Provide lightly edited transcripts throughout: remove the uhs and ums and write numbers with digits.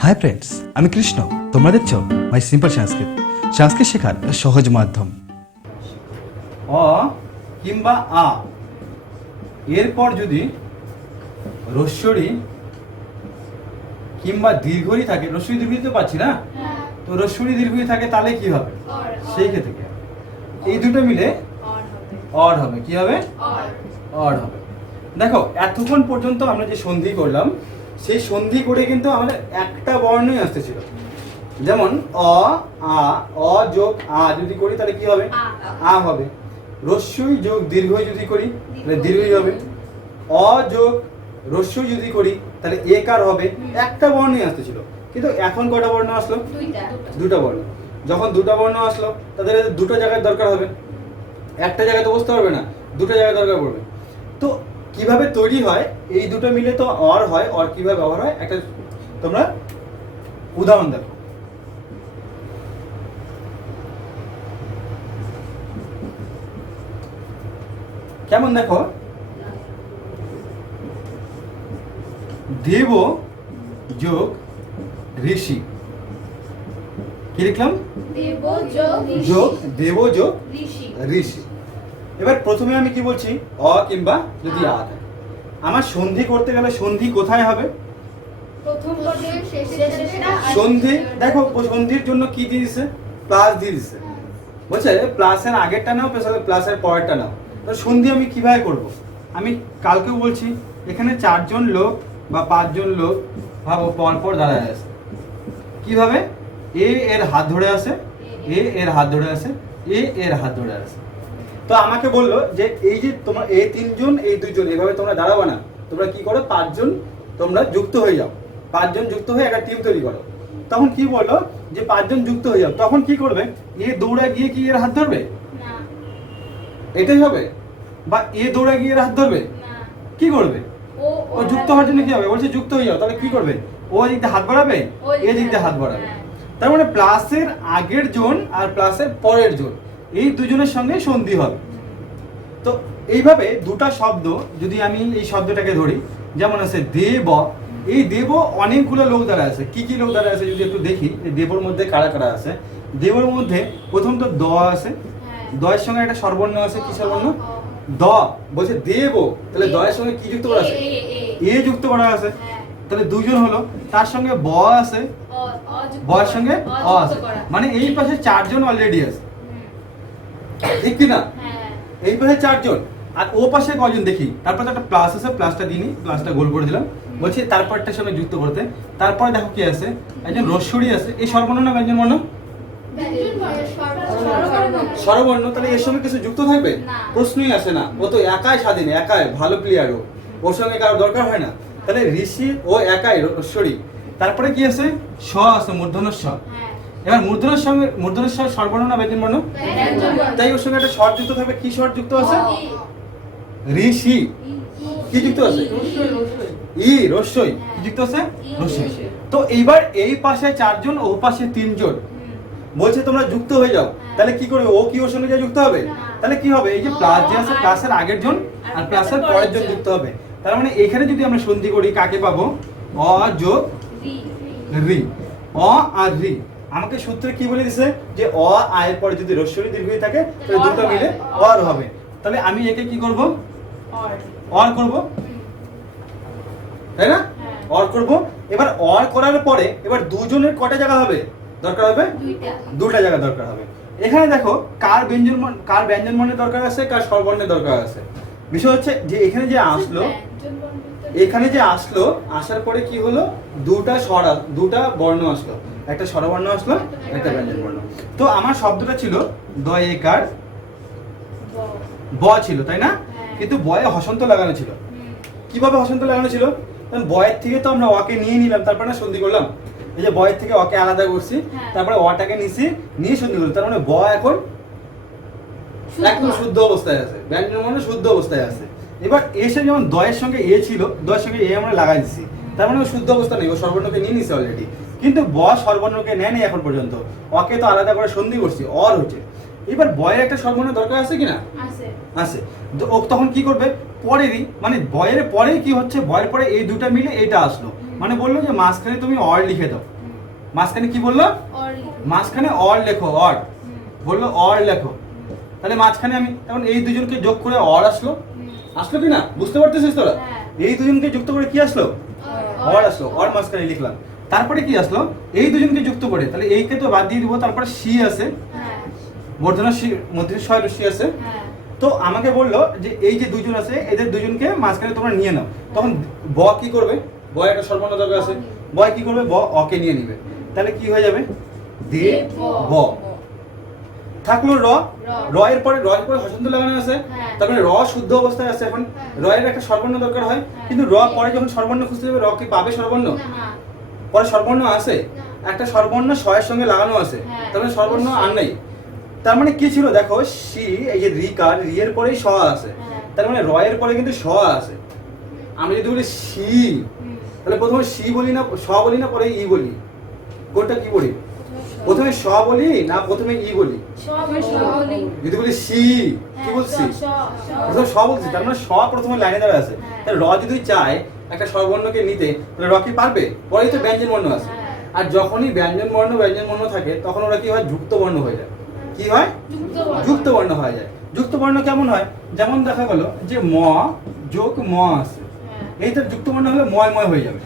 Hi friends, আমি কৃষ্ণ। তোমরা দেখছো মাই সিম্পল সংস্কৃত, সংস্কৃত শেখার সহজ মাধ্যম। অ কিংবা আ এরপর যদি রস্বরী কিংবা দীর্ঘই থাকে, রস্বরী দীর্ঘই তো পাচ্ছি না, তো রস্বরী দীর্ঘই থাকে তাহলে কি হবে? সেই ক্ষেত্রে কি হবে? এই দুটো মিলে অড হবে। কি হবে? অড হবে। দেখো এতক্ষণ পর্যন্ত আমরা যে সন্ধি করলাম, সেই সন্ধি করে কিন্তু আমাদের একটা বর্ণই আসতেছিল। যেমন অ আ, অ যোগ আ যদি করি তাহলে কি হবে? আ হবে। রস্যই যোগ দীর্ঘই যদি করি তাহলে দীর্ঘই হবে। অ যোগ রস্যই যদি করি তাহলে একার হবে। একটা বর্ণই আসতেছিল, কিন্তু এখন কয়টা বর্ণ আসলো? দুটা বর্ণ। যখন দুটা বর্ণ আসলো তাদের দুটো জায়গায় দরকার হবে, একটা জায়গায় তো বসতে পারবে না, দুটো জায়গায় দরকার পড়বে। তো কিভাবে তৈরি হয়, এই দুটো মিলে তো অর হয়। অর কিভাবে ব্যবহার হয় একটা তোমরা উদাহরণ দেখো। কেমন দেখো, দেব যোগ ঋষি। কি লিখলাম? যোগ দেব যোগ ঋষি। এবার প্রথমে আমি কি বলছি? অ কিংবা যদি আ থাকে। আমার সন্ধি করতে গেলে সন্ধি কোথায় হবে? সন্ধি দেখো, সন্ধির জন্য কি দিয়েছে? প্লাস দিয়ে দিছে। বলছে প্লাসের আগেরটা নাও, প্লাসের পরেরটা নাও। তো সন্ধি আমি কিভাবে করব? আমি কালকেও বলছি, এখানে 4জন লোক বা 5জন লোক ভাবো পরপর দাঁড়ায় আছে। কিভাবে? এ এর হাত ধরে আছে, এ এর হাত ধরে আছে, এ এর হাত ধরে আছে। তো আমাকে বললো যে এই যে তোমার এই 3জন এই 2জন এভাবে তোমরা দাঁড়াবো না, তোমরা কি করো 5জন তোমরা যুক্ত হয়ে যাও, 5জন যুক্ত হয়ে একটা টিম তৈরি করো। তখন কি বললো যে 5জন যুক্ত হয়ে যাও, তখন কি করবে? এ দৌড়া গিয়ে কি এর হাত ধরবে? এটাই হবে। বা এ দৌড়া গিয়ে এর হাত ধরবে? কি করবে? ও যুক্ত হওয়ার জন্য কি হবে? বলছে যুক্ত হয়ে যাও, তাহলে কি করবে? ও দিকতে হাত বাড়াবে, এ দিকতে হাত বাড়াবে। তার মানে প্লাসের আগের জন আর প্লাসের পরের জন এই দুজনের সঙ্গে সন্ধি হবে। তো এইভাবে দুটা শব্দ যদি আমি এই শব্দটাকে ধরি, যেমন আছে দেব, এই দেব অনেকগুলো লোক দ্বারা আছে। কি কি লোক দ্বারা আছে যদি একটু দেখি, এই দেবর মধ্যে কারা কারা আছে। দেবর মধ্যে প্রথম তো দ আছে, দয়ের সঙ্গে একটা স্বরবর্ণ আছে। কি স্বরবর্ণ? দ। বলছে দেব, তাহলে দয়ের সঙ্গে কি যুক্ত করা আছে? এ যুক্ত করা আছে, তাহলে দুজন হলো। তার সঙ্গে ব আছে, বয়ের সঙ্গে অ আছে, মানে এই পাশে 4জন অলরেডি আছে, ঠিক কি না? এই পাশে 4জন, আর ও পাশে কজন দেখি। তারপর একটা প্লাস আছে, প্লাসটা দিইনি, প্লাসটা গোল করে দিলাম। বলছি তারপরটার সঙ্গে যুক্ত করতে। তারপরে দেখো কি আছে, একজন রস্বরী আছে। এই স্বরবর্ণ না ব্যঞ্জন বর্ণ? স্বরবর্ণ। তাহলে এর সঙ্গে কিছু যুক্ত থাকবে? প্রশ্নই আসে না। ও তো একাই স্বাধীন, একাই ভালো প্লেয়ার, ওর সঙ্গে কারো দরকার হয় না। তাহলে ঋষি ও একাই রস্বরী। তারপরে কি আছে? স আছে, মূর্ধন্য স। এবার মূর্ধন্য স স্বরবর্ণ না ব্যঞ্জন বর্ণ? তাই ওর সঙ্গে একটা স্বর যুক্ত থাকবে। কি স্বর যুক্ত আছে? ঋষি। কি যুক্ত আছে? ই রস্যই। কি যুক্ত আছে? রস্যই। তো এইবার এই পাশে 4জন, ও পাশে 3জন। বলছে তোমরা যুক্ত হয়ে যাও, তাহলে কি করবে? ও কি ওর সঙ্গে যুক্ত হবে? তাহলে কি হবে? এই যে প্লাস যে আছে, প্লাসের আগের জন আর প্লাসের পরের জন যুক্ত হবে। তার মানে এখানে যদি আমরা সন্ধি করি, কাকে পাবো? অ যোগ রি। অ আর রি। আমাকে সূত্রে কি বলে দিছে? যে অ আয়ের পরে যদি রস্বরী দীর্ঘই থাকে তাহলে দুটো মিলে অর হবে। তাহলে আমি একে কি করব? অর করব, তাই না? অর করব। এবার অর করার পরে এবার দুজনের কটা জায়গা হবে দরকার হবে? দুটা জায়গা দরকার হবে। এখানে দেখো কার ব্যঞ্জন বর্ণের দরকার আছে, কার স্বরবর্ণের দরকার আছে। বিষয় হচ্ছে যে এখানে যে আসলো, আসার পরে কি হলো? দুটা বর্ণ আসলো, একটা স্বরবর্ণ আসলো, একটা ব্যঞ্জন বর্ণ। তো আমার শব্দটা ছিল দয় একার ব ছিল, তাই না? কিন্তু বয়ে হসন্ত লাগানো ছিল। কিভাবে হসন্ত লাগানো ছিল? কারণ বয়ের থেকে তো আমরা অকে নিয়ে নিলাম, তারপরে না সন্ধি করলাম। এই যে বয়ের থেকে অকে আলাদা করছি, তারপরে অটাকে নিয়ে সন্ধি করলাম। তার মানে ব এখন একদম শুদ্ধ অবস্থায় আছে, ব্যঞ্জন বর্ণ শুদ্ধ অবস্থায় আছে। এবার এসে যেমন দয়ের সঙ্গে এ ছিল, দয়ের সঙ্গে এ আমরা লাগাই দিচ্ছি, তার মানে ও শুদ্ধ অবস্থা নেই, ও স্বরবর্ণকে নিয়ে নিছে অলরেডি। কিন্তু ব স্বরবর্ণকে নেয়নি এখন পর্যন্ত, অকে তো আলাদা করে সন্ধি করছি, অর হচ্ছে। এবার বয়ের একটা স্বরবর্ণের দরকার আছে কিনা? আছে। ও তখন কি করবে? পরেরই, মানে বয়ের পরেই কি হচ্ছে? বয়ের পরে এই দুটা মিলে এইটা আসলো, মানে বললো যে মাঝখানে তুমি অর লিখে দাও। মাঝখানে কি বললো? মাঝখানে অর লেখো, অর বললো অর লেখো। তাহলে মাঝখানে আমি তখন এই দুজনকে যোগ করে অর আসলো, আসলো কি না বুঝতে পারতেছিস তোরা? এই দুজনকে যুক্ত করে কি আসলো? অর আসলো, অর মাঝখানে লিখলাম। তারপরে কি আসলো? এই দুজনকে যুক্ত করে, তাহলে এইকে তো বাদ দিয়ে দিব, তারপরে সি আছে, মধ্যে সি আছে। তো আমাকে বললো যে এই যে দুজন আছে এদের দুজনকে মাঝখানে তোমরা নিয়ে নাও। তখন ব কি করবে? ব একটা সর্বর্ণ দরকার আছে, বয় কি করবে? ব অকে নিয়ে নিবে। তাহলে কি হয়ে যাবে? দে ব। থাকলো র, র এর পরে হসন্ত লাগানো আছে, তারপরে র শুদ্ধ অবস্থায় আছে। এখন র এর একটা সর্বর্ণ দরকার হয়, কিন্তু র পরে যখন সর্বর্ণ খুঁজতে যাবে র কি পাবে সর্বর্ণ? পরে সর্বর্ণ আছে, একটা সর্বর্ণ শ এর সঙ্গে লাগানো আছে, তার মানে সর্বর্ণ আর নেই। তার মানে কি ছিল দেখো, সি এই যে রি কার, রি এর পরেই স আছে, তার মানে র এর পরে কিন্তু স আছে। আমি যদি বলি সি, তাহলে প্রথমে সি বলি না, স বলি না, পরে ই বলি? কোনটা কি বলি? প্রথমে স বলি না প্রথমে ই বলি? যদি বলি সি, কি বলছি? প্রথমে স বলছি, তার মানে স প্রথমে লাইনে দাঁড়া আছে। তাহলে র যদি চায় একটা স্বরবর্ণকে নিতে, তাহলে র কি পারবে? পরেই তো ব্যঞ্জন বর্ণ আছে। আর যখনই ব্যঞ্জন বর্ণ থাকে তখন ওরা কি হয়? যুক্ত বর্ণ হয়ে যায়। কি হয়? যুক্ত বর্ণ হয়ে যায়। যুক্ত বর্ণ কেমন হয়? যেমন দেখা গেল যে ম যোগ ম আছে, এইটা যুক্ত বর্ণ হলে ময় ময় হয়ে যাবে।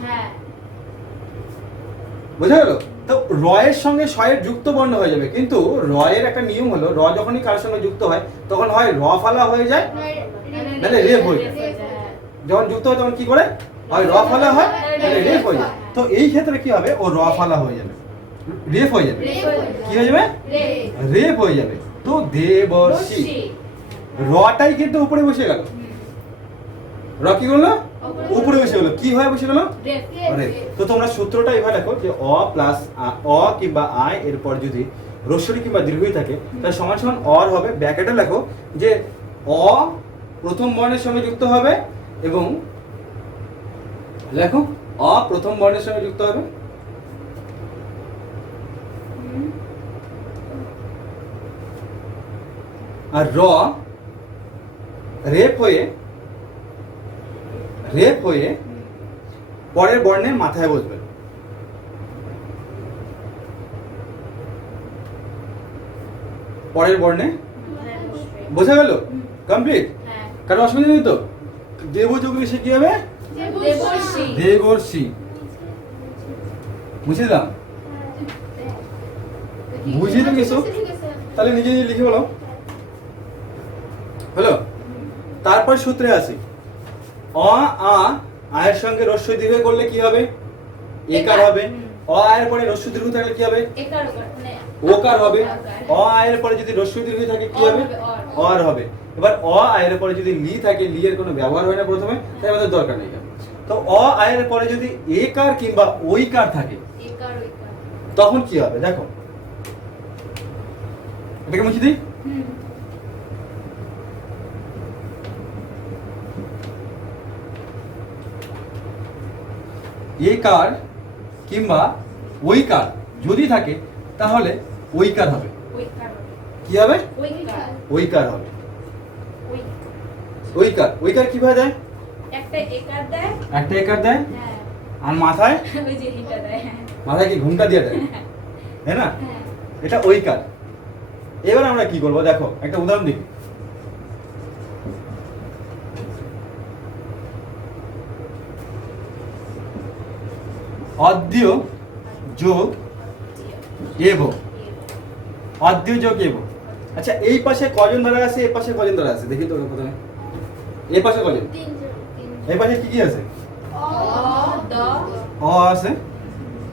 বোঝা গেল? তো র এর সঙ্গে স এর যুক্ত বর্ণ হয়ে যাবে, কিন্তু র এর একটা নিয়ম হলো র যখনই কার সঙ্গে যুক্ত হয় তখন হয় র ফালা হয়ে যায়, নাহলে রেফ হয়ে যায়। যখন যুক্ত হয় তখন কি করে? হয় র ফালা হয়, নাহলে রেফ হয়ে যায়। তো এই ক্ষেত্রে কি হবে? ও র ফালা হয়ে যাবে, রেফ হয়ে যাবে। কি হয়ে যাবে? রেফ হয়ে যাবে। তো দেবর্ষি, রটাই কিন্তু উপরে বসে গেল। র কি করলো? উপরে বসে গেল। কি হয়ে বসে গেল? রেফ। তো তোমরা সূত্রটা এইভাবে দেখো যে অ প্লাস অ কিংবা আই এরপর যদি রস্বই কিংবা দীর্ঘই থাকে তাহলে সমান সমান অর হবে। ব্র্যাকেটে লেখো যে অ প্রথম বর্ণের সঙ্গে যুক্ত হবে এবং লেখো অ প্রথম বর্ণের সঙ্গে যুক্ত হবে আর র রেফ হয়ে পরের বর্ণের মাথায় বসবে। পরের বর্ণে বোঝা গেল? কমপ্লিট? কারণ অসুবিধা নেই তো? দেব যোগ সে কি হবে? দেবর্ষি। বুঝলাম? বুঝিয়ে তো গেছো, তাহলে নিজে নিজে লিখে বলো। হলো? তারপর সূত্রে আসি, অ আ আয়ের সঙ্গে রস্বই দীর্ঘ করলে কি হবে? একার হবে। অ আয়ের পরে রস্বই দীর্ঘ থাকলে কি হবে? ওকার হবে। অ আয়ের পরে যদি রস্বই দীর্ঘ থাকে কি হবে? অর হবে। এবার অ আয়ের পরে যদি লি থাকে, লি এর কোনো ব্যবহার হয় না প্রথমে, তাই আমাদের দরকার নেই। তো অ আয়ের পরে যদি একার কিংবা ওইকার থাকে তখন কি হবে? দেখো এটাকে মুছে দিই। একার কিংবা ওইকার যদি থাকে তাহলে ওইকার হবে। কি হবে? ওইকার হবে। ওইকার কিভাবে দেয়? একটা একার দেয় আর মাথায় মাথায় কি ঘুমটা দিয়ে দেয়, তাই না? এটা ওইকার। এবার আমরা কি করবো দেখো, একটা উদাহরণ দিই। অদ্য যোগ এব, অদ্য যোগ এব। আচ্ছা এই পাশে কজন ধরা আছে, এই পাশে কজন ধরা আছে দেখি তো প্রথমে। এই পাশে কজন? এই পাশে কি কি আছে? অ আছে,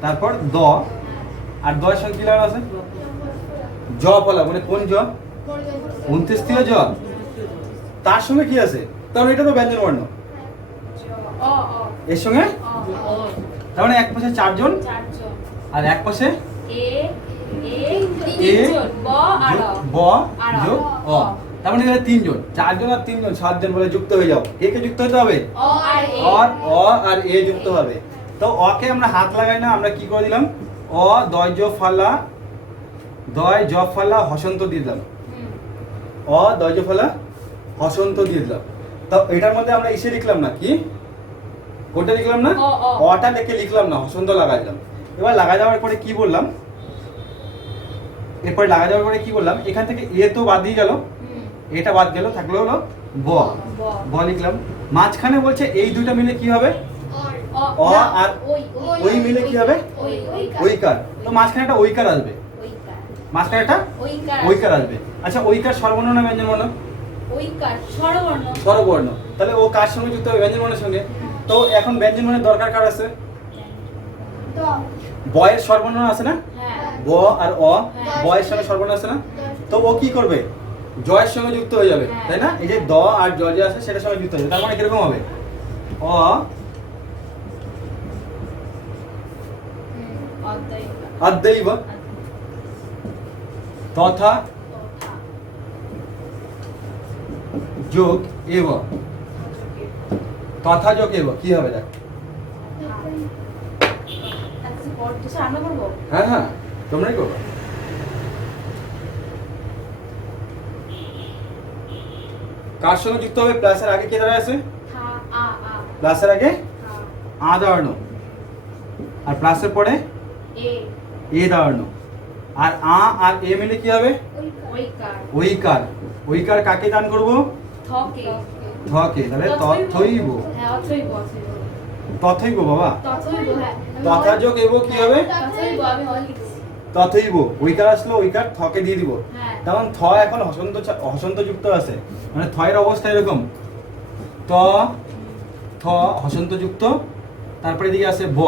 তারপর দ, আর দ এর সঙ্গে কি লাগানো আছে? জ ফলা, মানে কোন জ? 29 জ। তার সঙ্গে কি আছে? কারণ এটা তো ব্যঞ্জন বর্ণ, এর সঙ্গে তার মানে এক পাশে 4 জন আর এক পাশে ব যোগ অ, তার মানে 3 জন। 4 জন আর 3 জন 7 জন বলে যুক্ত হয়ে যাও। কে কে যুক্ত হতে হবে? অ আর এ যুক্ত হবে। তো অ কে আমরা হাত লাগাই না, আমরা কি করে দিলাম? অ দয় জ ফালা হসন্ত দিয়ে দিলাম। অ দয় জ ফালা হসন্ত দিয়ে দিলাম। তো এটার মধ্যে আমরা ইসে লিখলাম না কি? কোনটা লিখলাম না অ, অ। অটা লিখে লিখলাম না হসন্ত লাগাইলাম এবার লাগা যাওয়ার পরে কি বললাম এরপরে লাগা যাওয়ার পরে কি বললাম এখান থেকে এ তো বাদ দিয়ে গেল হুম। এটা বাদ গেল থাকলো হলো ব ব। ব লিখলাম মাঝখানে বলছে এই দুইটা মিলে কি হবে অ না, আর ওই ওই মিলে কি হবে ওইকার। ওইকার তো মাঝখানে একটা ওইকার আসবে ওইকার। মাঝখানে একটা ওইকার। ওইকার আসবে আচ্ছা ওইকার স্বরবর্ণ না ব্যঞ্জন বর্ণ ওইকার স্বরবর্ণ। স্বরবর্ণ তাহলে ও কার সঙ্গে যুক্ত হবে ব্যঞ্জন বর্ণের সঙ্গে তো এখন ব্যঞ্জন বর্ণের দরকার কার আছে বয়ের স্বরবর্ণ আছে না হ্যাঁ। ব আর অ বয়ের সঙ্গে স্বরবর্ণ আছে না তো ও কি করবে জয়ের সঙ্গে যুক্ত হয়ে যাবে হ্যাঁ। তাই না এই যে দ আর জ যে আছে সেটার সঙ্গে যুক্ত হয়ে যাবে তার মানে কিরকম হবে অ হুম, অদ্বৈত। অদ্বৈব তথা যোগ এব তথা যোগ এব কি হবে দেখ আচ্ছা, পড়তে সামনে করবো? হ্যাঁ হ্যাঁ তোমরাই করবে কার সঙ্গে যুক্ত হবে প্লাসের আগে কে দাঁড়ায় আছে থা, আ, আ, প্লাসের আগে থা, আ দাঁড়ানো আর প্লাসের পরে এ, এ দাঁড়ানো আর আ আর এ মিলে কি হবে ওইকার। ওইকার ওইকার কাকে দান করব থকে। ধকে তাহলে তথৈব হ্যাঁ, অথৈব, অথৈব। তথৈব বাবা তথৈব, হ্যাঁ। তথা যোগ এব কি হবে তথৈব, আমি হয় লিখছি। তথৈব ওইকার আসলো ওইকার থকে দিয়ে দিব হ্যাঁ। তেমন থ এখন হসন্ত যুক্ত আছে মানে থয়ের অবস্থা এরকম ত থ হসন্ত যুক্ত তারপরে এদিকে আছে ব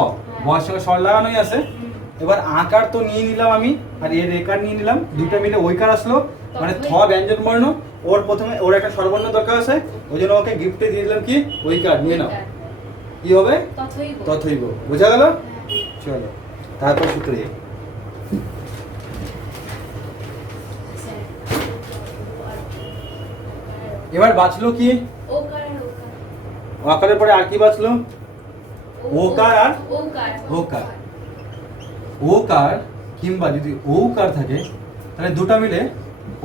বর সঙ্গে স্বর লাগানোই আছে হুম। এবার আকার তো নিয়ে নিলাম আমি আর এর রেকার নিয়ে নিলাম দুটো মিলে ওইকার আসলো মানে থ ব্যঞ্জন বর্ণ ওর প্রথমে ওর একটা স্বরবর্ণ দরকার আছে ওই জন্য ওকে গিফটে দিয়ে দিলাম কি ওইকার নিয়ে নাও ওইকার। কি হবে তথৈব। তথৈব বোঝা গেল হ্যাঁ। চলো তারপর সূত্রে এবার বাঁচলো কি ওকার আর ওকার। আকারের পরে আর কি বাঁচলো ওকার আর ওকার। ওকার। ওকার কিংবা যদি ঔকার থাকে তাহলে দুটো মিলে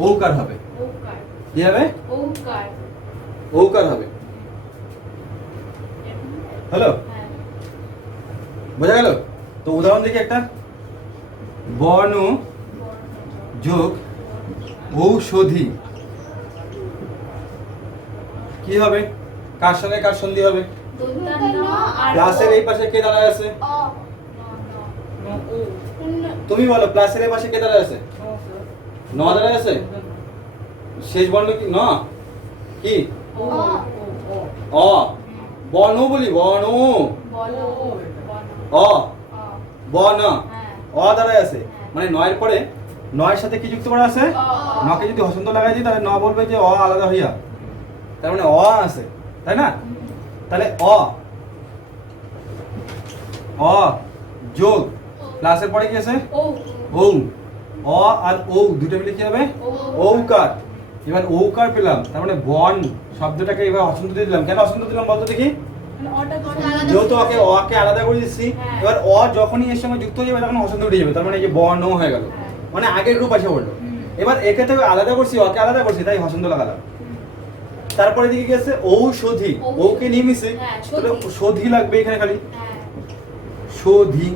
ঔকার হবে ওকার। কি হবে ওকার। ঔকার হবে হ্যালো হ্যাঁ। বোঝা গেল তো উদাহরণ দেখি একটা বর্ণ যোগ ঔষধি কি হবে কার সঙ্গে কার সন্ধি হবে দন্তান্ন আর প্লাসের এই পাশে কে দাঁড়ায় আছে ন, ন, ও। তুমি বলো প্লাসের এই পাশে কে দাঁড়ায় আছে ন দাঁড়ায় আছে শেষ বর্ণ কি ন কি ও, ও, ও। অ বর্ণ বলি বর্ণ বলো, অ বনো। বর্ণ হ্যাঁ। অ দাঁড়ায় আছে মানে নয়ের পরে নয়ের সাথে কি যুক্ত করা আছে অ, অ। নকে যদি হসন্ত লাগাই দিই তাহলে ন বলবে যে অ আলাদা হইয়া তার মানে অ আছে তাই না তাহলে অ অ যোগ প্লাসের পরে কি আছে ও, ঔ অ আর ঔ দুটো মিলে কি হবে ও। ঔকার এবার ঔকার পেলাম তার মানে বন শব্দটাকে এবার হসন্ত দিয়ে দিলাম কেন হসন্ত দিলাম বলতো দেখি মানে অটা ধরে। যেহেতু ওকে অকে আলাদা করে দিচ্ছি হ্যাঁ। এবার অ যখনই এর সঙ্গে যুক্ত হয়ে যাবে তখন হসন্ত উঠে যাবে তার মানে এই যে বর্ণ হয়ে গেল হ্যাঁ। মানে আগের রূপ আসে বললো হুম। এবার একে থেকে আলাদা করছি ওকে আলাদা করছি তাই হসন্ত লাগালাম তারপরে দিকে গেছে ঔষধি ঔষধি। ওকে নিয়ে মিশে হ্যাঁ, তাহলে সধি। সধি লাগবে এখানে খালি হ্যাঁ। সধি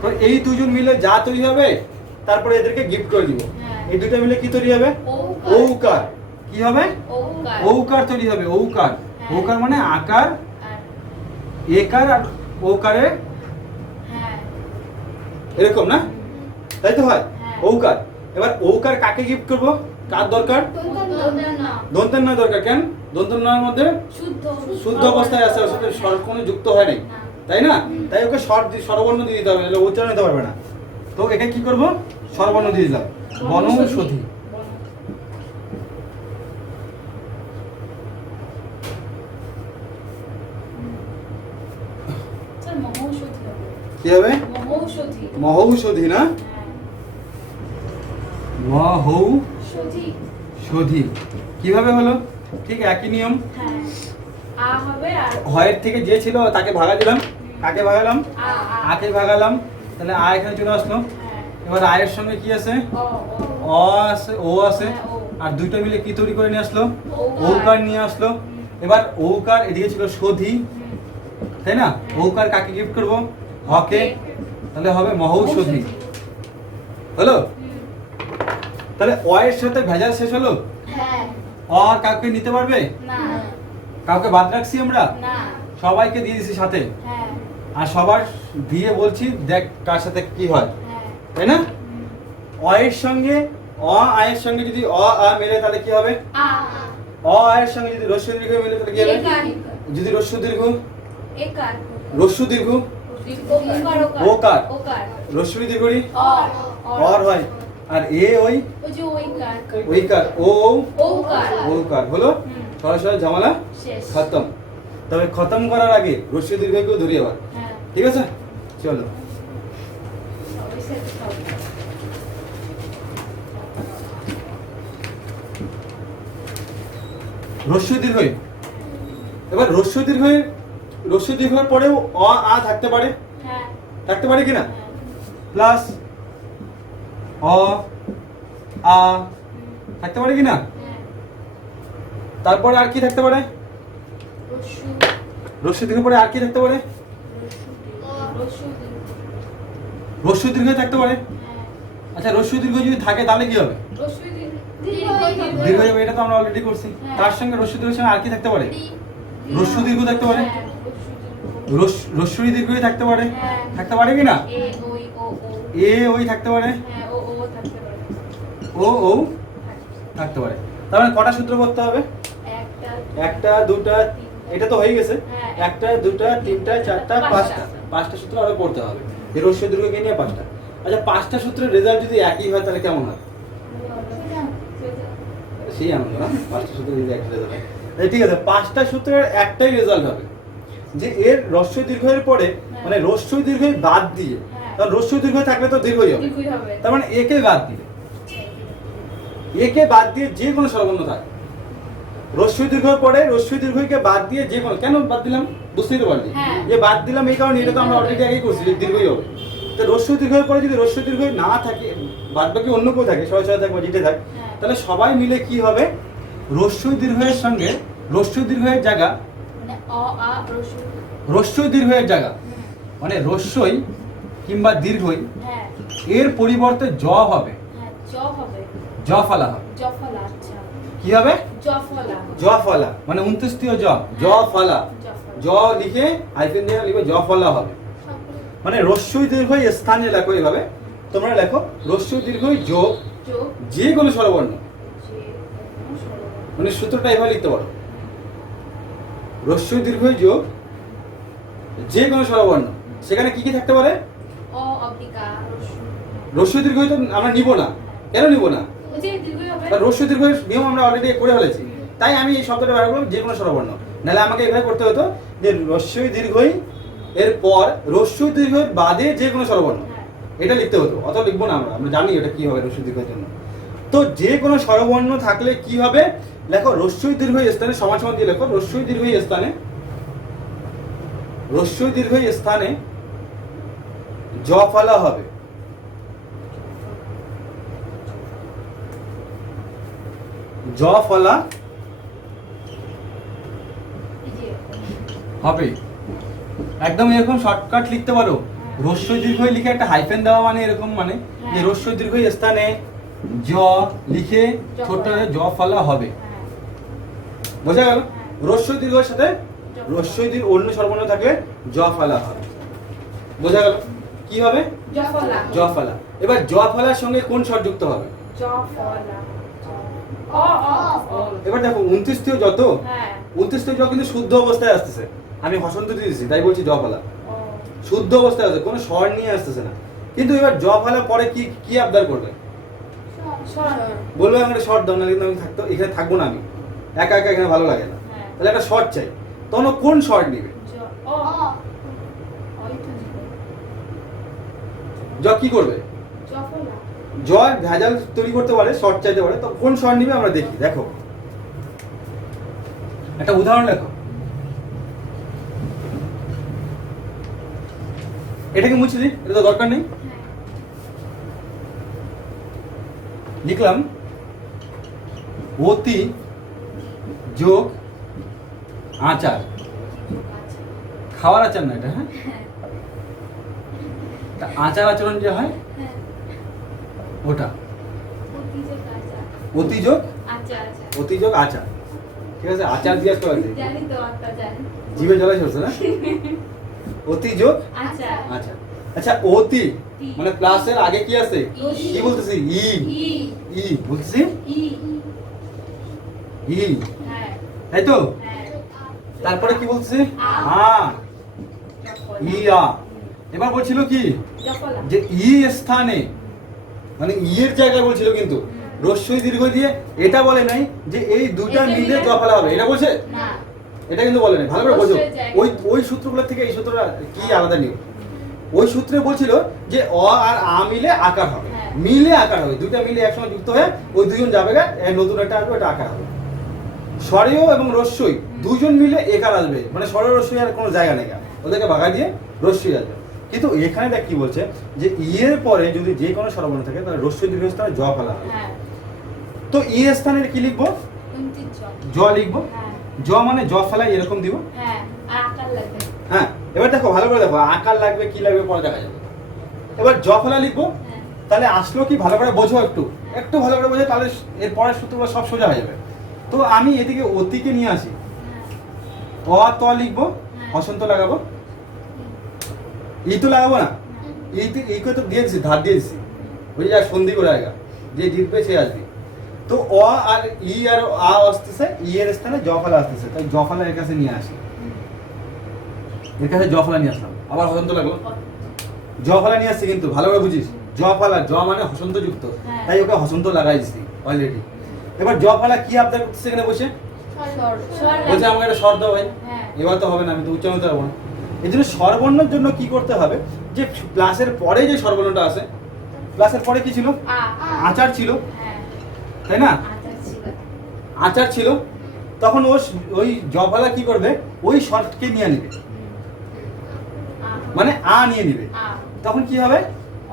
তো এই দুজন মিলে যা তৈরি হবে তারপরে এদেরকে গিফট করে দিব হ্যাঁ। এই দুটো মিলে কি তৈরি হবে ঔকার। ঔকার কি হবে ঔকার। ঔকার তৈরি হবে ঔকার হ্যাঁ। ঔকার মানে আকার আর একার আর ওকারে হ্যাঁ। এরকম না তাই তো হয় হ্যাঁ। ঔকার এবার ঔকার কাকে গিফট করব কার দরকার দন্তান্ন। দন্তের নয় দরকার কেন দন্তের নয়ের মধ্যে শুদ্ধ। শুদ্ধ অবস্থায় আছে ওর সাথে স্বর কোনো যুক্ত হয় নাই না। তাই না তাই ওকে স্বরবর্ণ দিয়ে দিতে হবে নাহলে উচ্চারণ হতে পারবে না তো একে কি করব স্বরবর্ণ দিয়ে দিলাম বনৌষধি স্যার, মহৌষধি হবে। কি হবে মহৌষধি। মহৌষধি না হ্যাঁ। মহৌষধি ষধি। কিভাবে হলো ঠিক একই নিয়ম হ্যাঁ। আ হবে আর হয়ের থেকে যে ছিল তাকে ভাগা দিলাম কাকে ভাগালাম আ, আ। আকে ভাগালাম তাহলে আ এখানে চলে আসলো হ্যাঁ। এবার আয়ের সঙ্গে কি আছে অ, ও। অ আছে ও আছে হ্যাঁ, ও। আর দুইটা মিলে কি তৈরি করে নিয়ে আসলো ঔকার। ঔকার নিয়ে আসলো এবার ঔকার এদিকে ছিল সধি তাই না? ঔকার কাকে গিফট করব? অকে। তাহলে হবে মহৌষধি। হলো? তাহলে অ এর সাথে ভেজাল শেষ হলো। হ্যাঁ। অ আর কাউকে নিতে পারবে? না। কাউকে বাদ রাখছি আমরা? না। সবাইকে দিয়ে দিছি সাথে। হ্যাঁ। আর সবার দিয়ে বলছি দেখ কার সাথে কি হয়, হ্যাঁ। তাই না? অ এর সঙ্গে আ এর সঙ্গে যদি আ মেলে তাহলে কি হবে? আ। আ এর সঙ্গে যদি রস্য দীর্ঘ মেলে তাহলে কি হবে? একার। যদি রস্য দীর্ঘ, একার। রস্য দীর্ঘ, ওকার। ওকার। ওকার। রস্য দীর্ঘ অর। অর হয়। আর এ ওই ওই যে ওইকার। ওইকার ও ওকার। ওকার হলো। সরাসরি ঝামেলা শেষ। খতম। তবে খতম করার আগে রস্য দীর্ঘকেও ধরি আবার, হ্যাঁ। ঠিক আছে? চলো সবাই সাথে খাও। রস্য দীর্ঘ। এবার রস্য দীর্ঘের পরেও আ থাকতে পারে, হ্যাঁ। থাকতে পারে কিনা? হ্যাঁ। প্লাস আ থাকতে পারে কিনা? হ্যাঁ। তারপরে আর কি থাকতে পারে? রস্যু। রস্য দীর্ঘ পরে আর কি থাকতে পারে? রস্যু। রস্য দীর্ঘ থাকতে পারে। হ্যাঁ। আচ্ছা রস্য দীর্ঘ যদি থাকে তাহলে কি হবে? রস্যু দীর্ঘ যাবে, এটা তো আমরা অলরেডি করছি। হ্যাঁ। তার সঙ্গে রস্য দীর্ঘের সঙ্গে আর কি থাকতে পারে? রস্য দীর্ঘ থাকতে পারে। হ্যাঁ, রস্যই দীর্ঘই থাকতে পারে, হ্যাঁ। থাকতে পারে কিনা? এ ওই ও ও। এ ওই থাকতে পারে, হ্যাঁ, ও ও থাকতে পারে। ও ও থাকতে পারে। তার মানে কটা সূত্র করতে হবে? একটা। একটা, দুটা, এটা তো হয়ে গেছে। হ্যাঁ। একটা, দুটা, তিনটা, চারটা, পাঁচটা। পাঁচটা সূত্র আরো পড়তে হবে। এই রস্য দীর্ঘকে নিয়ে পাঁচটা। আচ্ছা পাঁচটা সূত্রের রেজাল্ট যদি একই হয় তাহলে কেমন হয়? সেই আনন্দ না, পাঁচটা সূত্র যদি একই রেজাল্ট হয়। ঠিক আছে, পাঁচটা সূত্রের একটাই রেজাল্ট হবে যে এর রস্য দীর্ঘের পরে মানে রস্য দীর্ঘ বাদ দিয়ে, কারণ রস্য দীর্ঘ থাকলে তো দীর্ঘই হবে, দীর্ঘই হবে। তার মানে একে বাদ দিয়ে, একে বাদ দিয়ে যে কোনো স্বরবর্ণ থাকে। রস্য দীর্ঘের পরে রস্য দীর্ঘকে বাদ দিয়ে যে কোনো, কেন বাদ দিলাম বুঝতেই তো পারলি, হ্যাঁ। যে বাদ দিলাম এই কারণে, এটা তো আমরা অলরেডি আগেই করছি যে দীর্ঘই হবে। তো রস্য দীর্ঘের পরে যদি রস্য দীর্ঘ না থাকে, বাদ বাকি অন্য কেউ থাকে, সবাই সবাই থাকবে যেটা থাকে, হ্যাঁ। তাহলে সবাই মিলে কি হবে? রস্য দীর্ঘের সঙ্গে রস্য দীর্ঘের জায়গা, মানে অ আ রস্যু। রস্য দীর্ঘের জায়গা মানে রস্যই কিংবা দীর্ঘই, হ্যাঁ। এর পরিবর্তে জ হবে, হ্যাঁ, জ হবে। জ ফলা হবে। জফলা। আচ্ছা। কি হবে? জফলা। জ ফলা মানে 29 জ, জ ফলা। জ লিখে হাইফেন দিয়ে লিখবে জ ফলা হবে। মানে রস্যই দীর্ঘই স্থানে লেখো এইভাবে, তোমরা লেখো রস্যই দীর্ঘই যোগ যোগ যে কোনো স্বরবর্ণ, যে কোনো স্বরবর্ণ। মানে সূত্রটা এভাবে লিখতে পারো, রস্যই দীর্ঘই যোগ যে কোনো স্বরবর্ণ। সেখানে কি কি থাকতে পারে? অ অবিকা রস্যু। রস্যই দীর্ঘই তো আমরা নিব না, কেন নিব না? ওই যে দীর্ঘই হবে। আর রস্য দীর্ঘের নিয়ম আমরা অলরেডি করে ফেলেছি, তাই আমি এই শব্দটা ব্যবহার করলাম যে কোনো স্বরবর্ণ। নাহলে আমাকে এভাবে করতে হতো যে রস্যই দীর্ঘই এর পর রস্যই দীর্ঘের বাদে যে কোনো স্বরবর্ণ, হ্যাঁ। এটা লিখতে হতো। অত লিখবো না, আমরা জানি এটা কি হবে রস্যই দীর্ঘের জন্য। তো যে কোনো স্বরবর্ণ থাকলে কি হবে? লেখো রস্যই দীর্ঘই স্থানে সমান সমান দিয়ে লেখো রস্যই দীর্ঘই স্থানে, রস্যই দীর্ঘই স্থানে জ ফলা হবে। জ ফলা এই যে হবে। একদম এরকম শর্টকাট লিখতে পারো, রস্যই দীর্ঘই লিখে একটা হাইফেন দেওয়া মানে এরকম, মানে যে রস্যই দীর্ঘই স্থানে জ লিখে ছোট্ট জ ফলা হবে। হ্যাঁ। বোঝা গেল? হ্যাঁ। রস্যই দীর্ঘের সাথে রস্যই দীর্ঘ অন্য স্বরবর্ণ থাকলে জ ফলা হবে। বোঝা গেল? কি হবে? জফলা। জ ফলা। এবার জ ফলার সঙ্গে কোন স্বর যুক্ত হবে? জফলা। অ অ অ। এবার দেখো 29 যত, হ্যাঁ। 29 জ কিন্তু শুদ্ধ অবস্থায় আসতেছে, আমি হসন্ত দিয়ে দিয়েছি তাই বলছি জ ফলা ও শুদ্ধ অবস্থায় আছে, কোনো স্বর নিয়ে আসতেছে না। কিন্তু এবার জ ফলা পরে কি কি আবদার করবে? স্বর। বলবে আমার শর্ট দাও না, কিন্তু আমি থাকতো এখানে থাকবো না, আমি একা একা এখানে ভালো লাগে না, হ্যাঁ। তাহলে একটা শর্ট চাই। তখন ও কোন শর্ট নিবে? জ অ ওই তো জ কি করবে? জফলা। জ ভেজাল তৈরি করতে পারে, শর্ট চাইতে পারে, তো কোন শর্ট নিবে আমরা দেখি। দেখো একটা উদাহরণ লেখো, এটাকে মুছে দিই, এটা তো দরকার নেই। হ্যাঁ। লিখলাম অতি যোগ আচার, আচ্ছা। খাওয়ার আচার না এটা, হ্যাঁ? তা আচার আচরণ যে হয় হ্যাঁ ওটা অতিযোগ আচার অতিযোগ আচার আচার অতিযোগ আচার, ঠিক আছে? আচার দিয়ে আসতে পারছি, জানি তো আত্মা জানি জিভে জলে চলছে না? অতিযোগ আচার আচার। আচ্ছা অতি মানে প্লাসের আগে কি আছে? কি বলতেছি? ই ই ই বলতেছি ই ই, হ্যাঁ তাই তো? হ্যাঁ তারপরে কি বলতেছি? আ। আ ইয়া। এবার বলছিল কি জফলা যে ই স্থানে মানে ই এর জায়গায় বলছিল, কিন্তু রস্যই দীর্ঘ দিয়ে এটা বলে নাই যে এই দুটা এটা মিলে মিলে জফলা হবে, এটা বলছে না এটা কিন্তু বলে নাই। ভালো করে বোঝো, রস্যই জায়গায়। ওই ওই সূত্রগুলো থেকে এই সূত্রটা কি আলাদা নিয়ম। ওই সূত্রে বলছিল যে অ আর আ মিলে আকার হবে, হ্যাঁ। মিলে আকার হবে, দুইটা মিলে একসঙ্গে যুক্ত হয়ে ওই দুজন যাবে গা, নতুন একটা আসবে, এটা আকার হবে। স্বরেয় এবং রস্যই দুজন মিলে একার আসবে, মানে স্বরেয় রস্যই আর কোনো জায়গা নেই গা, ওদেরকে ভাগা দিয়ে রস্যই আসবে। কিন্তু এখানে দেখ কি বলছে যে ই এর পরে যদি যে কোনো স্বরবর্ণ থাকে তাহলে রস্যই দীর্ঘস্থানে জ ফেলা হবে। হ্যাঁ তো ই স্থানে কি লিখবো? উনতি জন জ লিখবো। হ্যাঁ জ মানে জ ফেলা এরকম দিব। হ্যাঁ আর আকার লাগবে হ্যাঁ, এবার দেখো ভালো করে দেখো, আকার লাগবে কি লাগবে পরে দেখা যাবে। এবার জ ফেলা লিখবো, হ্যাঁ তাহলে আসলো কি ভালো করে বোঝো, একটু একটু ভালো করে বোঝো, তাহলে এর পরের সূত্রগুলো সব সোজা হয়ে যাবে। তো আমি এদিকে অতিকে নিয়ে আসি, অ ত লিখবো, হসন্ত লাগাবো, ই তো লাগাবো না, ইকে তো দিয়ে দিছি, ধার দিয়ে দিছি, বুঝলি? আর সন্ধি করে আগা যে জিতবে সে আসবে। তো অ আর ই আর আ আসতেছে, ই এর স্থানে জ ফেলা আসতেছে, তাই জ ফেলা এর কাছে নিয়ে আসি, এর কাছে জ ফেলা নিয়ে আসলাম, আবার হসন্ত লাগলো, জ ফেলা নিয়ে আসছি, কিন্তু ভালো করে বুঝিস, জ ফেলা জ মানে হসন্ত যুক্ত, হ্যাঁ। তাই ওকে হসন্ত লাগাই দিছি অলরেডি। এবার জ ফেলা কি আবদার করতেছে এখানে বসে? স্বর স্বর বলছে আমাকে একটা স্বর দাও ভাই। হ্যাঁ এবার তো হবে না, আমি তো উচ্চারণ করতে পারবো না। এই জন্য স্বরবর্ণের জন্য কি করতে হবে, যে প্লাসের পরে যে স্বরবর্ণটা আছে, প্লাসের পরে কি ছিল? আ আচার ছিল, হ্যাঁ তাই না? আচার ছিল আচার ছিল, তখন ওই জফলা কি করবে, ওই শর্টকে নিয়ে নেবে, আ মানে আ নিয়ে নেবে, আ তখন কি হবে?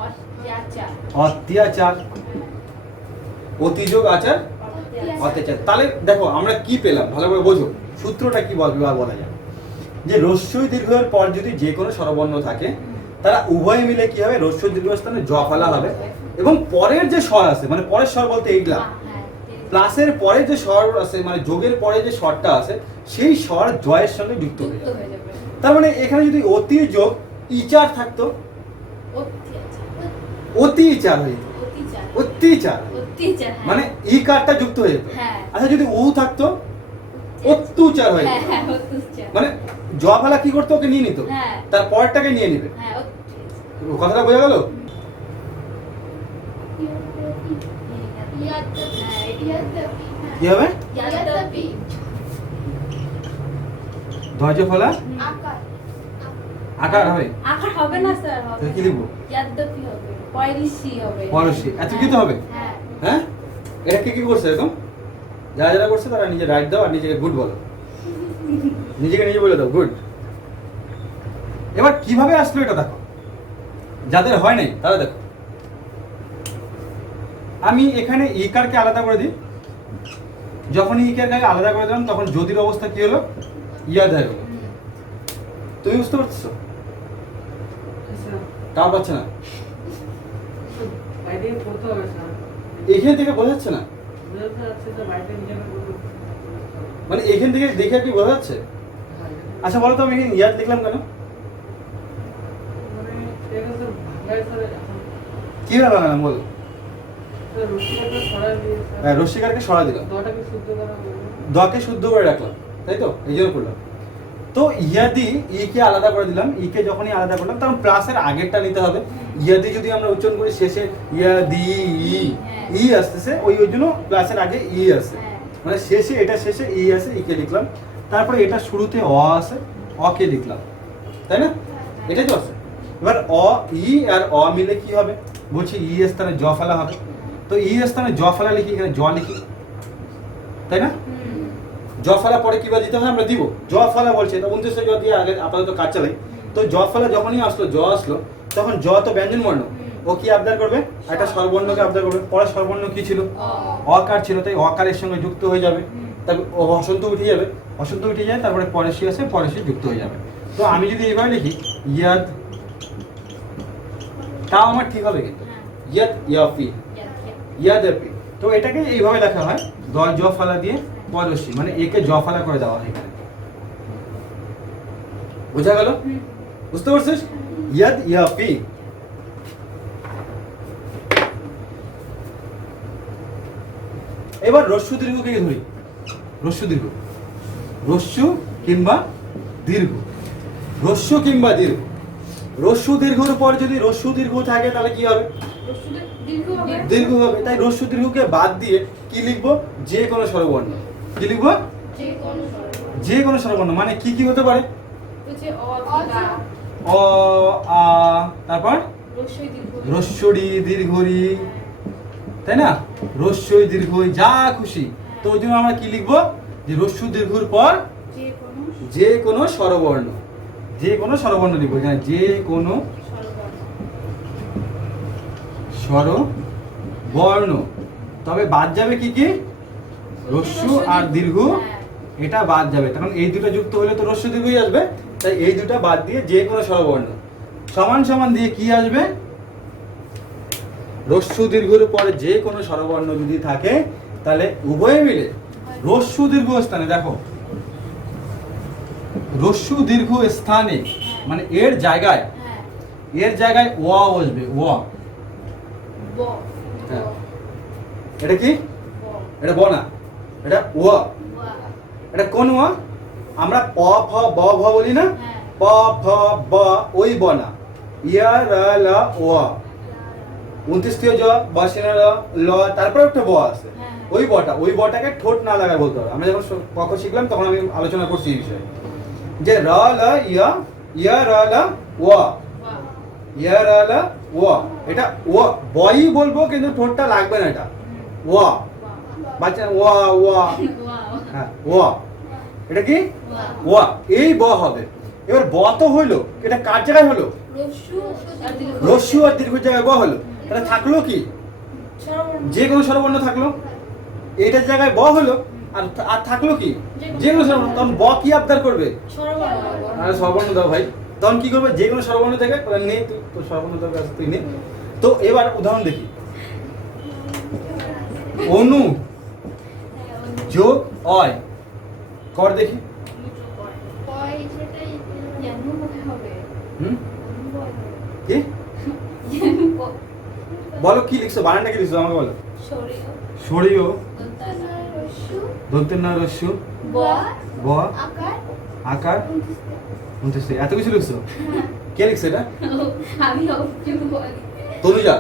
অত্যাচার অত্যাচার, অতিযোগ আচার অত্যাচার। তাহলে দেখো আমরা কি পেলাম, ভালো করে বোঝো সূত্রটা কি বলা যায়, যে রস্যই দীর্ঘের পর যদি যে কোনো স্বরবর্ণ থাকে তারা উভয় মিলে কি হবে, রস্যই দীর্ঘ স্থানে জ ফেলা হবে, এবং পরের যে স্বর আছে, মানে পরের স্বর বলতে এইগুলা, হ্যাঁ প্লাসের পরে যে স্বর আছে, মানে যোগের পরে যে স্বরটা আছে, সেই স্বর জয়ের সঙ্গে যুক্ত হয়ে যুক্ত যাবে। হয়ে যাবে তার মানে এখানে যদি অতি যোগ ইচার থাকতো, অত্যাচার অতি ইচার হয়ে যেত, অত্যাচার অত্যাচার, অত্যাচার হ্যাঁ। মানে ই কারটা যুক্ত হয়ে যেত। হ্যাঁ আচ্ছা যদি উ থাকতো, অত্যাচার হয়ে হ্যাঁ যেত, হ্যাঁ অত্যাচার মানে জ ফেলা কি করতো, ওকে নিয়ে নিত, হ্যাঁ তার পরেরটাকে নিয়ে নিবে। হ্যাঁ অত্যাচার কথাটা বোঝা গেল? কি হবে? ইয়াদাপি ধ্বজ ফলা আকার হবে, আকার হবে না স্যার হবে তাহলে কি লিখবো? ইয়াদাপি হবে পয়রিসি হবে পরশি, এত কি তো হবে? হ্যাঁ হ্যাঁ, এটা কি কি করছে এরকম? যারা যারা করছে তারা নিজে রাইট দাও আর নিজেকে গুড বলো, নিজেকে নিজে বলে দাও গুড। এবার কিভাবে আসলো এটা দেখো, যাদের হয় নাই তারা দেখো, আমি এখানে ইকারকে আলাদা করে দিই, যখন ইকারকে আলাদা করে দিলাম তখন যদির অবস্থা কি হলো, ইয়াদ হয়ে গেলো। তুমি বুঝতে পারছো? তাও পাচ্ছে না, এখান থেকে বোঝা যাচ্ছে না, মানে এখান থেকে দেখে কি বোঝা যাচ্ছে? আচ্ছা বলো তো আমি এখানে ইয়াদ লিখলাম কেন? কিভাবে বানালাম বলো? হ্যাঁ, রশ্মিকারকে সরা দিলাম, দকে শুদ্ধ করে রাখলাম, তাই তো? এই জন্য করলাম। তো ইয়াদি ইকে আলাদা করে দিলাম, ইকে যখনই আলাদা করলাম তখন প্লাসের আগেরটা নিতে হবে। ইয়াদি যদি আমরা উচ্চারণ করি শেষে ইয়াদি ই আসতেছে, ওই জন্য প্লাসের আগে ই আছে, মানে শেষে এটা শেষে ই আছে, ইকে লিখলাম, তারপরে এটা শুরুতে অ আছে, অকে লিখলাম, তাই না? এটাই তো আছে। এবার অ ই আর অ মিলে কি হবে, বলছি ই স্থানে জ ফেলা হবে, তো ই স্থানে জ ফেলা লিখি, এখানে জ লিখি, তাই না? জ ফেলা পরে কিবা দিতে হয় আমরা দিব, জ ফেলা বলছে তো 29 জ দিয়ে আগে আপাতত কাজ চালাই। তো জ ফেলা যখনই আসলো, জ আসলো, তখন জ তো ব্যঞ্জন বর্ণ, ও কি আবদার করবে, একটা স্বরবর্ণকে আবদার করবে। পরের স্বরবর্ণ কি ছিল, অকার ছিল, তাই অকারের সঙ্গে যুক্ত হয়ে যাবে, তারপর ও হসন্ত উঠে যাবে, হসন্ত উঠে যায়, তারপরে পরেশি আছে, পরেশি যুক্ত হয়ে যাবে। তো আমি যদি এইভাবে লিখি ইয়াদ, তাও আমার ঠিক হবে কিন্তু হ্যাঁ। ইয়াদ ইয়াফি, ইয়াদ ইয়াফি। তো এটাকে এইভাবে লেখা হয় জ ফালা দিয়ে পরশি, মানে একে জ ফালা করে দেওয়া হয় এখানে। বোঝা গেল? হুম। বুঝতে পারছিস? ইয়াদ ইয়াফি। এবার রস্যু দীর্ঘকে ধরি। রস্যু দীর্ঘ, রস্যু কিংবা দীর্ঘ, রস্যু কিংবা দীর্ঘ। রস্যু দীর্ঘর পর যদি রস্যু দীর্ঘ থাকে তাহলে কি হবে? রস্যুটা দীর্ঘ হবে। দীর্ঘ হবে। তাই রস্যু দীর্ঘকে বাদ দিয়ে কি লিখবো? যে কোনো স্বরবর্ণ। কি লিখবো? যে কোনো স্বরবর্ণ। যে কোনো স্বরবর্ণ। মানে কি কি হতে পারে? হচ্ছে অ, টা, অ, আ, তারপর রস্যই দীর্ঘ। রস্যরি দীর্ঘরি, তাই না? রস্যই দীর্ঘই, যা খুশি। তো ওই জন্য আমরা কি লিখবো? যে রস্যু দীর্ঘর পর যে কোনো যে কোনো স্বরবর্ণ, যে কোনো স্বরবর্ণ লিখবো। এখানে যে কোনো স্বরবর্ণ। স্বরবর্ণ। তবে বাদ যাবে কি কি? রস্যু আর দীর্ঘ, হ্যাঁ। এটা বাদ যাবে। তখন এই দুটো যুক্ত হলে তো রস্যু দীর্ঘই আসবে। তাই এই দুটো বাদ দিয়ে যে কোনো স্বরবর্ণ সমান সমান দিয়ে কি আসবে? রস্যু দীর্ঘের পরে যে কোনো স্বরবর্ণ যদি থাকে তাহলে উভয়ে মিলে রস্যু দীর্ঘ স্থানে, দেখো রস্যু দীর্ঘ স্থানে মানে এর জায়গায়, হ্যাঁ। এর জায়গায় ও বসবে। ও, ব, হ্যাঁ। এটা কি? ব, এটা ব না, এটা ও। বা, এটা কোন ও? আমরা প ফ ব ভ বলি না? হ্যাঁ। প ফ ব, ওই ব না। ইয়া রা লা ও, 29 জ বাসিন ল, তারপর একটা ব আছে। হ্যাঁ। ওই বটা, ওই বটাকে ঠোঁট না লাগায় বলতে হবে। আমরা যখন ক শিখলাম তখন আমি আলোচনা করছি এই বিষয়ে, যে র ল ইয়া, ইয়া র ল ও, বা, ইয়া র ল ও। এটা ও বই বলবো কিন্তু ঠোঁটটা লাগবে না। এটা ও, বা, বাচ্চা ও ও, ওয়া, হ্যাঁ ও। এটা কি? ওয়া। ও, এই ব হবে। এবার ব তো হইলো, এটা কার জায়গায় হলো? রস্যু আর দীর্ঘ। রস্যু আর দীর্ঘের জায়গায় ব হলো। তাহলে থাকলো কি? স্বরবর্ণ। যে কোনো স্বরবর্ণ থাকলো। এইটার জায়গায় ব হলো, আর আর থাকলো কি? যে কোনো স্বরবর্ণ। তখন ব কি আবদার করবে? স্বরবর্ণ। আরে স্বরবর্ণ দাও ভাই। তখন কি করবে? যে কোনো স্বরবর্ণ থেকে নে, তুই তো স্বরবর্ণ দরকার আছে, তুই নে। তো এবার উদাহরণ দেখি। অনু যোগ অয় কর দেখি। হুম, কি বলো, কি লিখছো? বানানটা কি লিখছো আমাকে বলো। সরিও, দন্তের না রস্যু, ব, আকার, 29। এত কিছু লিখছো? কে লিখছে এটা? আমি তনুজা।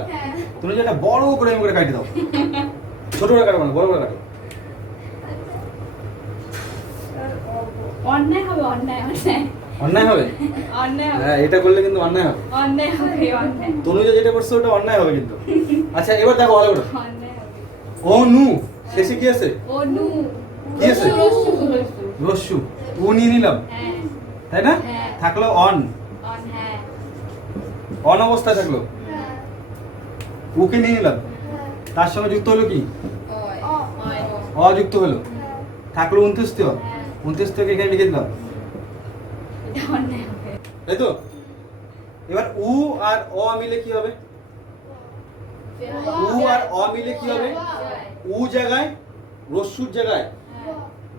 তনুজাটা বড় করে এমন করে কাটি দাও। ছোট করে কাটো না, বড় করে কাটো। অন্যায় হবে, অন্যায় অন্যায় অন্যায় হবে? অন্যায় হবে, হ্যাঁ, এটা করলে কিন্তু অন্যায় হবে। অন্যায় হবে, অন্যায় তনুজা যেটা করছে ওটা অন্যায় হবে কিন্তু। আচ্ছা এবার দেখো ভালো করে। অন্যায় হবে। অনু শেষে কি আছে? অনু কি আছে? রস্যু, রস্যু। রস্যু। উ নিয়ে নিলাম, হ্যাঁ, তাই না? হ্যাঁ। থাকলো অন, অন, হ্যাঁ। অন অবস্থায় থাকলো। উকে নিয়ে নিলাম, তার সঙ্গে যুক্ত হলো কি? অয়, অয়। অযুক্ত হলো, থাকলো 29। 29 থেকে এখানে লিখে দিলাম, এটা অন্যায় হবে। তাই তো? এবার উ আর অ মিলে কি হবে? উ আর অ মিলে কি হবে? উ জায়গায় রস্যুর জায়গায়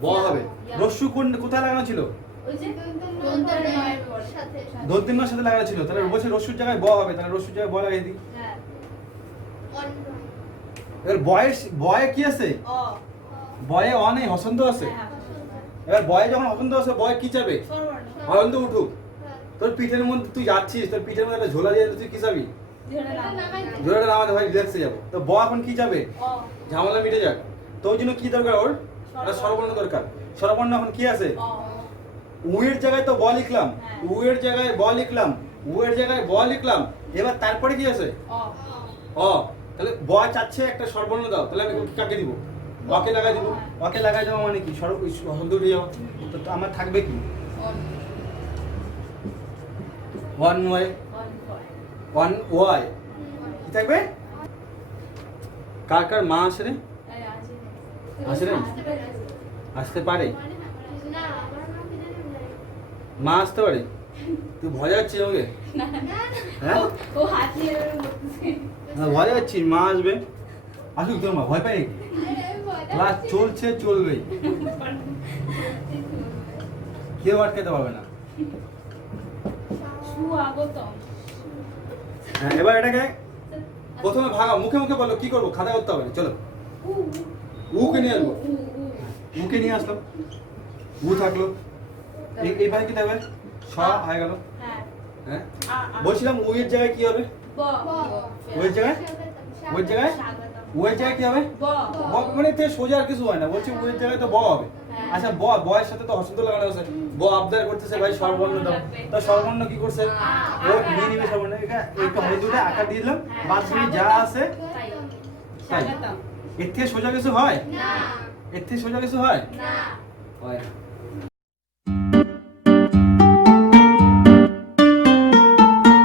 ব হবে। রস্যু কোথায় লাগানো ছিল? ওই যে দন্তের নয়ের পর। দন্তের নয়ের সাথে লাগানো ছিল। তাহলে বলছে রস্যুর জায়গায় ব হবে, তাহলে রস্যুর জায়গায় ব লাগিয়ে দিই। হ্যাঁ। এবার বয়ে কি আছে? অ। বয়ে অ নেই, হসন্ত আছে। হ্যাঁ, এবার বয়ে যখন হসন্ত আছে, বয়ে কি চাবে? স্বরবর্ণ। হসন্ত উঠুক। তোর পিঠের মধ্যে তুই যাচ্ছিস, তোর পিঠের মধ্যে একটা ঝোলা দিয়ে তুই কি চাবি? ধরে নামাই। ঝোলাটা নামাতে ভাই রিল্যাক্সে যাবো। তো ব এখন কি চাবে? অ। ঝামেলা মিটে যাক। তো ওই জন্য কি দরকার ওর? একটা স্বরবর্ণ দরকার। স্বরবর্ণ এখন কি আছে? অ। উ এর জায়গায় তো ব লিখলাম, হ্যাঁ। উ এর জায়গায় ব লিখলাম, উ এর জায়গায় ব লিখলাম। এবার তারপরে কি আছে? অ। অ। তাহলে ব চাচ্ছে একটা স্বরবর্ণ দাও, তাহলে আমি কাকে দিব? অকে লাগাই দিব। অকে লাগাই দেওয়া মানে কি? হসন্ত উঠে যাও। তো আমার থাকবে কি? অন। ওয়ান ওয়াই, অন পয়। ওয়ান ওয়াই কি থাকবে? কার কার মা আসে রে? আরে আছে। আছে না? আসতে পারে। আসতে পারে? মা আসতে পারে? তুই ভয় যাচ্ছিস আমাকে? না হ্যাঁ ও হাসি এভাবে করতেছে ভয় যাচ্ছিস মা আসবে? আসুক তোর মা, ভয় পাই নাকি? ক্লাস চলছে চলবেই, কেউ আটকাতে পারবে না। সুস্বাগতম হ্যাঁ এবার এটাকে প্রথমে ভাগা, মুখে মুখে বলো কি করবো, খাতা করতে হবে না। চলো উ উকে নিয়ে আসবো, উ মুখে নিয়ে আসলো, উ থাকলো, এইভাবে কি থাকবে? স হয়ে গেল। হ্যাঁ হ্যাঁ আ বলছিলাম উ এর জায়গায় কি হবে? ব ও এর জায়গায়, ও এর জায়গায়, ও এর জায়গায় কি হবে? ব ব মানে তে সোজা আর কিছু হয় না, বলছি ও এর জায়গায় তো ব হবে। আচ্ছা ব, বয়ের সাথে তো হসন্ত লাগানো আছে, ব আবদার করতেছে ভাই স্বরবর্ণ দাও, তো স্বরবর্ণ কি করছে? ও নিয়ে নিবে স্বরবর্ণ, একটু হলুদে আকার দিয়ে দিলাম, বাদ বাকি যা আছে তাই তাই। স্বাগতম এর থেকে সোজা কিছু হয়? না এর থেকে সোজা কিছু হয়? না হয় না।